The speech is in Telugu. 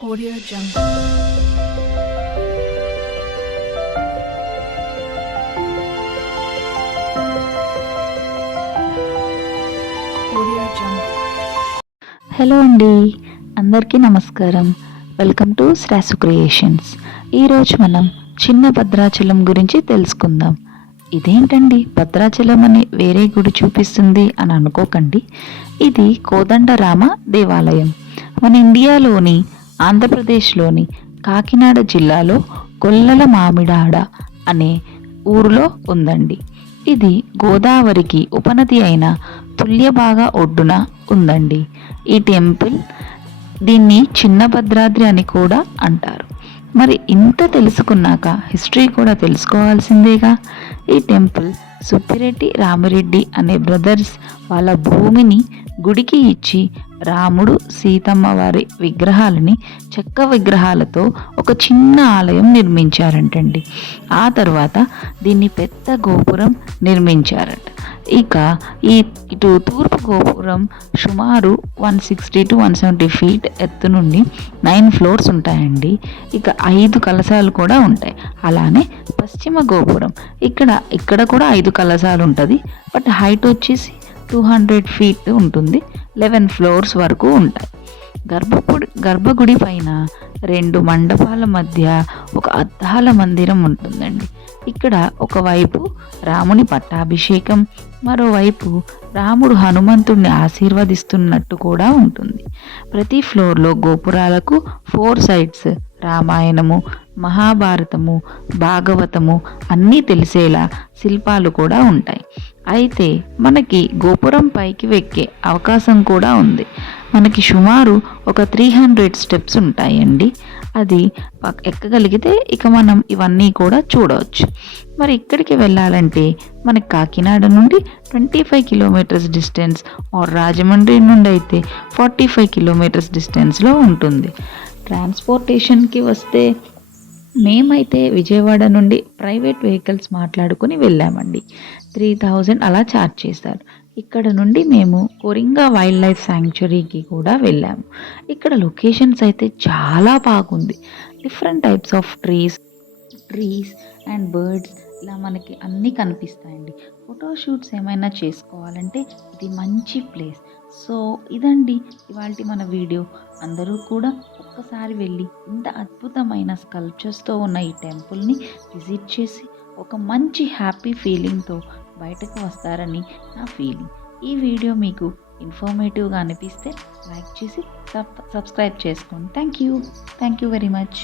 Audio Jungle. Audio Jungle. Hello అండి, అందరికీ నమస్కారం. వెల్కమ్ టు శ్రాసు క్రియేషన్స్. ఈరోజు మనం చిన్న భద్రాచలం గురించి తెలుసుకుందాం. ఇదేంటండి భద్రాచలం అని వేరే గుడి చూపిస్తుంది అని అనుకోకండి. ఇది కోదండరామ దేవాలయం. మన ఇండియాలోని ఆంధ్రప్రదేశ్లోని కాకినాడ జిల్లాలో గొల్లల మామిడాడ అనే ఊరిలో ఉందండి. ఇది గోదావరికి ఉపనది అయిన తుల్యభాగ ఒడ్డున ఉందండి. ఈ టెంపుల్ దీన్ని చిన్న భద్రాద్రి అని కూడా అంటారు. మరి ఇంత తెలుసుకున్నాక హిస్టరీ కూడా తెలుసుకోవాల్సిందేగా. ఈ టెంపుల్ సుబ్బిరెడ్డి రామిరెడ్డి అనే బ్రదర్స్ వాళ్ళ భూమిని గుడికి ఇచ్చి రాముడు సీతమ్మ వారి విగ్రహాలని చెక్క విగ్రహాలతో ఒక చిన్న ఆలయం నిర్మించారంటండి. ఆ తర్వాత దీన్ని పెద్ద గోపురం నిర్మించారట. ఇక ఇటు తూర్పు గోపురం సుమారు 160 to 170 ఫీట్ ఎత్తు నుండి 9 ఫ్లోర్స్ ఉంటాయండి. ఇక 5 కలశాలు కూడా ఉంటాయి. అలానే పశ్చిమ గోపురం ఇక్కడ కూడా 5 కలశాలు ఉంటుంది. బట్ హైట్ వచ్చేసి 200 ఫీట్ ఉంటుంది. 11 ఫ్లోర్స్ వరకు ఉంటాయి. గర్భగుడి పైన 2 మండపాల మధ్య ఒక అద్దాల మందిరం ఉంటుందండి. ఇక్కడ ఒకవైపు రాముని పట్టాభిషేకం, మరోవైపు రాముడు హనుమంతుడిని ఆశీర్వదిస్తున్నట్టు కూడా ఉంటుంది. ప్రతి ఫ్లోర్లో గోపురాలకు 4 సైడ్స్ రామాయణము, మహాభారతము, భాగవతము అన్నీ తెలిసేలా శిల్పాలు కూడా ఉంటాయి. అయితే మనకి గోపురం పైకి ఎక్కే అవకాశం కూడా ఉంది. మనకి సుమారు ఒక 300 స్టెప్స్ ఉంటాయండి. అది ఎక్కగలిగితే ఇక మనం ఇవన్నీ కూడా చూడవచ్చు. మరి ఇక్కడికి వెళ్ళాలంటే మనకి కాకినాడ నుండి 25 కిలోమీటర్స్ డిస్టెన్స్, ఆర్ రాజమండ్రి నుండి అయితే 45 కిలోమీటర్స్ డిస్టెన్స్లో ఉంటుంది. ట్రాన్స్పోర్టేషన్కి వస్తే మేమైతే విజయవాడ నుండి ప్రైవేట్ వెహికల్స్ మాట్లాడుకుని వెళ్ళామండి. 3000 అలా ఛార్జ్ చేశారు. ఇక్కడ నుండి మేము కొరింగా వైల్డ్ లైఫ్ శాంక్చురీకి కూడా వెళ్ళాము. ఇక్కడ లొకేషన్స్ అయితే చాలా బాగుంది. Different types of trees and birds ఇలా మనకి అన్నీ కనిపిస్తాయండి. ఫోటోషూట్స్ ఏమైనా చేసుకోవాలంటే ఇది మంచి ప్లేస్. సో ఇదండి ఇవాల్టి మన వీడియో. అందరూ కూడా ఒక్కసారి వెళ్ళి ఇంత అద్భుతమైన స్కల్ప్చర్స్తో ఉన్న ఈ టెంపుల్ని విజిట్ చేసి ఒక మంచి హ్యాపీ ఫీలింగ్తో బయటకు వస్తారని నా ఫీలింగ్. ఈ వీడియో మీకు ఇన్ఫర్మేటివ్గా అనిపిస్తే లైక్ చేసి సబ్స్క్రైబ్ చేసుకోండి. Thank you very much.